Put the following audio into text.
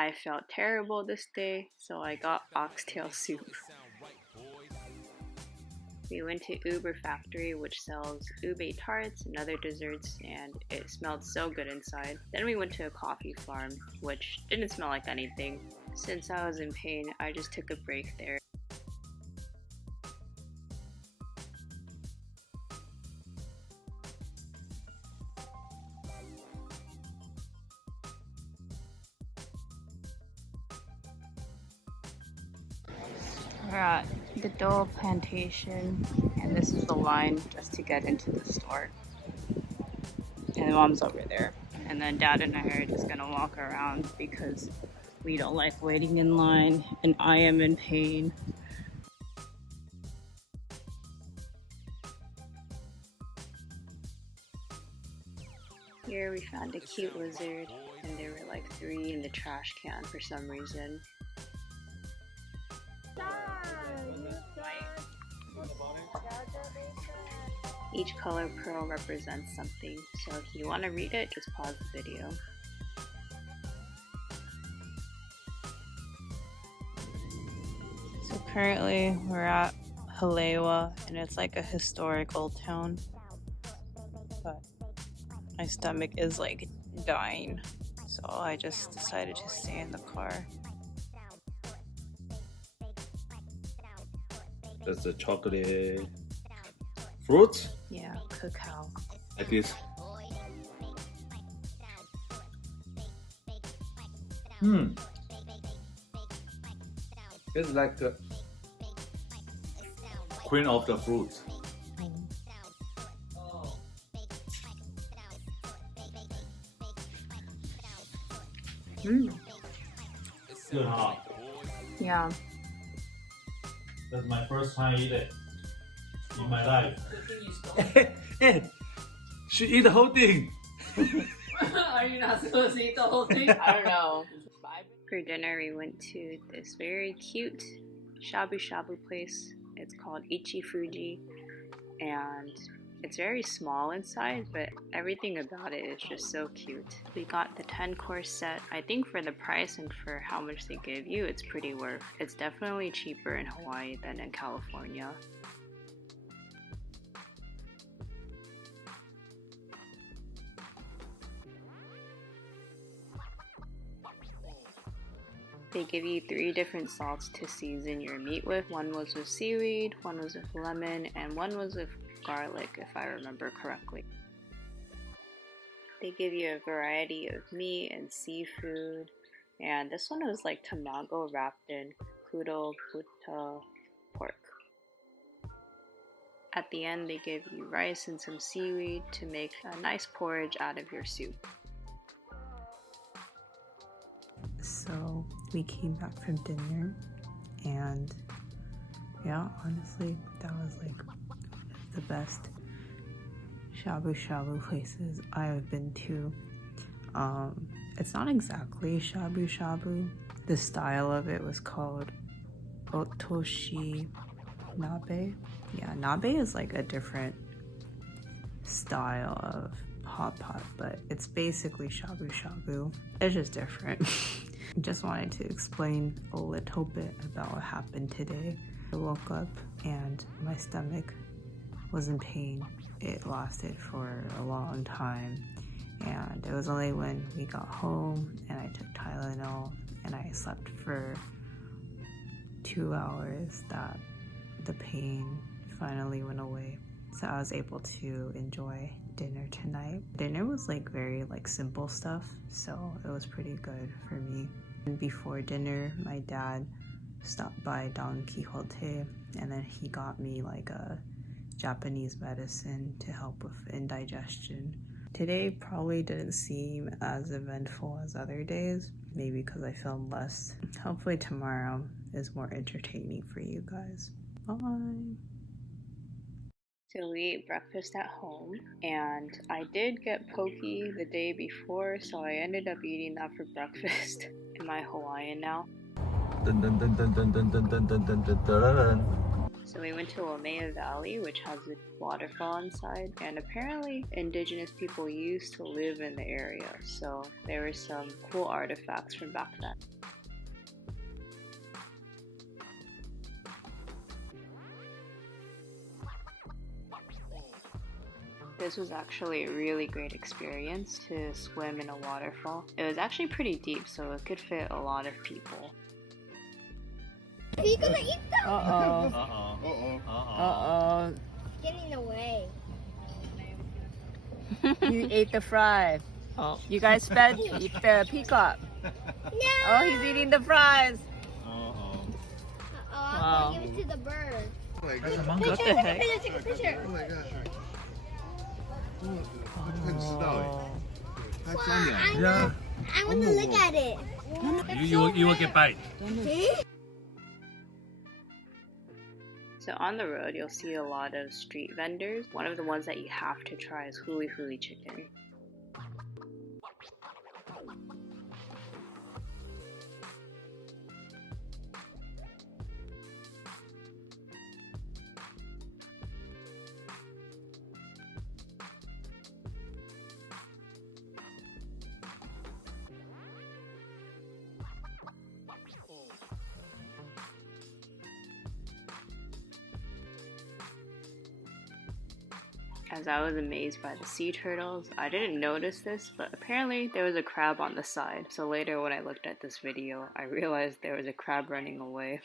I felt terrible this day, so I got oxtail soup. We went to Uber Factory, which sells ube tarts and other desserts, and it smelled so good inside. Then we went to a coffee farm, which didn't smell like anything. Since I was in pain, I just took a break there. We're at the Dole Plantation, and this is the line just to get into the store. And Mom's over there. And then Dad and I are just gonna walk around because we don't like waiting in line, and I am in pain. Here we found a cute lizard, and there were like 3 in the trash can for some reason. Each color pearl represents something, so if you want to read it, just pause the video. So currently we're at Halewa, and it's like a historic old town, but my stomach is like dying, so I just decided to stay in the car. That's the chocolate fruit? Yeah, cacao. Like this. It's like the queen of the fruits. Good, huh? Yeah. That's my first time eat it in my life. Hey, she eat the whole thing. Are you not supposed to eat the whole thing? I don't know. For dinner, we went to this very cute shabu shabu place. It's called Ichifuji, and it's very small inside, but everything about it is just so cute. We got the 10-course set. I think for the price and for how much they give you, it's pretty worth. It's definitely cheaper in Hawaii than in California. They give you 3 different salts to season your meat with. One was with seaweed, one was with lemon, and one was with garlic, if I remember correctly. They give you a variety of meat and seafood, and this one was like tamago wrapped in kudo buta pork. At the end, they give you rice and some seaweed to make a nice porridge out of your soup. So we came back from dinner, and yeah, honestly, that was like one of the best shabu shabu places I have been to. It's not exactly shabu shabu. The style of it was called otoshi nabe. Yeah, nabe is like a different style of hot pot, but it's basically shabu shabu. It's just different. I just wanted to explain a little bit about what happened today. I woke up and my stomach was in pain. It lasted for a long time, and it was only when we got home and I took Tylenol and I slept for 2 hours that the pain finally went away. So I was able to enjoy dinner tonight. Dinner was like very like simple stuff, so it was pretty good for me. And before dinner, my dad stopped by Don Quixote, and then he got me like a Japanese medicine to help with indigestion. Today probably didn't seem as eventful as other days, maybe because I filmed less. Hopefully tomorrow is more entertaining for you guys. Bye! So we ate breakfast at home, and I did get poke the day before, so I ended up eating that for breakfast. Am I Hawaiian now? Dun, dun, dun, dun, dun, dun, dun, dun, dun, dun, dun, dun. So we went to Waimea Valley, which has a waterfall inside, and apparently indigenous people used to live in the area, so there were some cool artifacts from back then. This was actually a really great experience to swim in a waterfall. It was actually pretty deep, so it could fit a lot of people. Are you gonna eat them? Uh-oh. Get in the way. You ate the fry. Oh. You guys fed the peacock. No! Oh, he's eating the fries. I'm Wow. gonna give it to the bird. Oh my God. Picture, What the heck? take a picture. Oh my God. 他很知道哎，他专业。 I wanna look at it. You will get bite. So on the road, you'll see a lot of street vendors. One of the ones that you have to try is huli huli chicken. As I was amazed by the sea turtles, I didn't notice this, but apparently there was a crab on the side. So later when I looked at this video, I realized there was a crab running away.